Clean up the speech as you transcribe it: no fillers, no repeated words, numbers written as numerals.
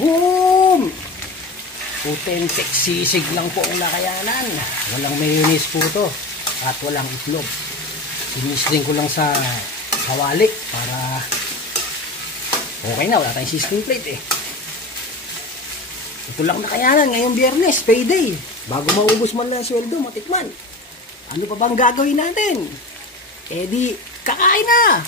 Boom! Authentic sisig lang po ang lakayanan. Walang mayonnaise po to. At walang itlog. Sinisling ko lang sa kawali para okay na. Wala tayong sizzling plate eh. Ito lang nakayanan ngayong Biyernes, payday. Bago maubos man lang sweldo, matikman. Ano pa bang gagawin natin? Eh di, kakain na!